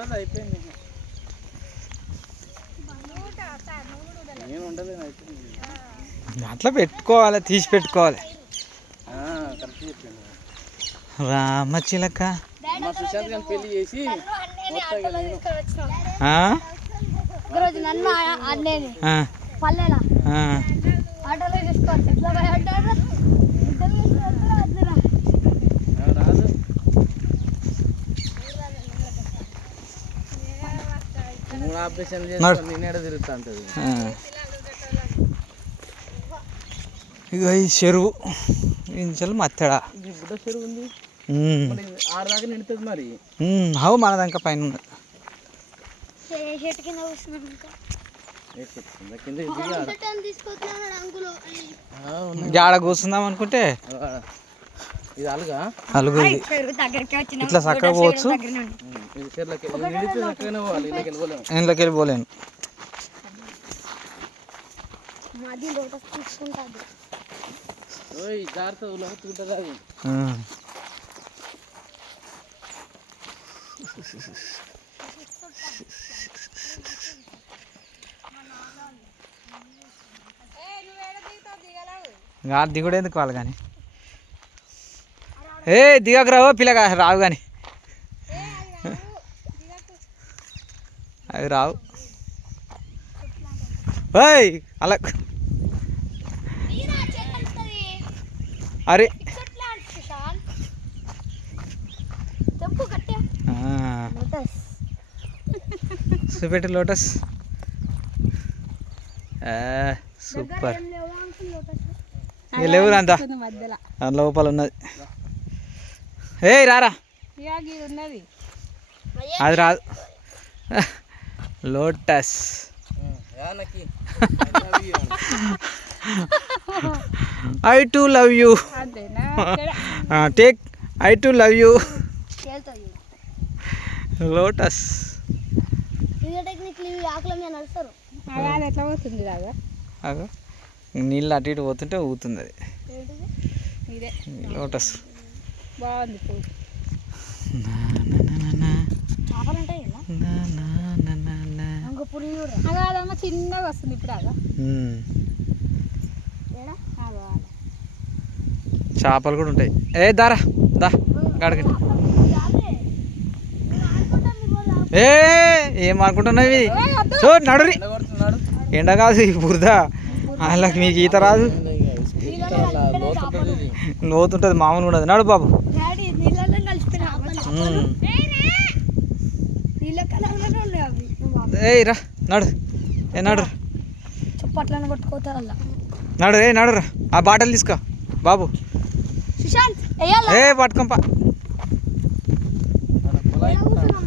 ఉండదు అయిపోయింది. నేను ఉండలేదు అయిపోయింది. అట్లా పెట్టుకోవాలి, తీసి పెట్టుకోవాలి. కరెక్ట్ చెప్పాను. రామచిలక మా సుశాంత్ గారిని పెళ్లి చేసి మూడు ఆపరేషన్ చేసి నేనేడ తిరుగుతా ఉంటుంది. ఇక ఈ చెరువు ఇంచెలు మత్తెడా బుడ్డ చెరువు ఉంది. ఆడదాకా నిండుతుంది మరి. అవు మనదాకా పైన ఉంది. జాడ కూర్చుందాం అనుకుంటే ఇది అలుగా అలుగు ఇట్లా చక్కగా పోవచ్చు. ఇంట్లోకి వెళ్ళిపోలేను. దిగుడు ఎందుకు వాళ్ళు కానీ దిగకు రావు పిల్లగా రావు కానీ అవి రావు. అలా అరే చూపెట్టి లోటస్ సూపర్. లేవు అంతా లోపల ఉన్నది. రారా అది రాదు. Lotus I to love you. Take I to love you. Lotus నీళ్ళు అటు ఇటు పోతుంటే ఊగుతుంది అది. లోటస్ బాగుంది. చిన్నగా వస్తుంది ఇప్పుడు. చేపలు కూడా ఉంటాయి. దారా దా గడగ. ఏం అనుకుంటున్నావు ఇది? చూ నడురి. ఎండ కాదు ఈ బురద. వాళ్ళకి మీకు ఈత రాదు. లోతుంటుంది మామూలు ఉండదు. నడు బాబు. రా నడు. నడు నడు. నడురా. ఆ బాటలు తీసుకో బాబు. పట్టుకోంపా.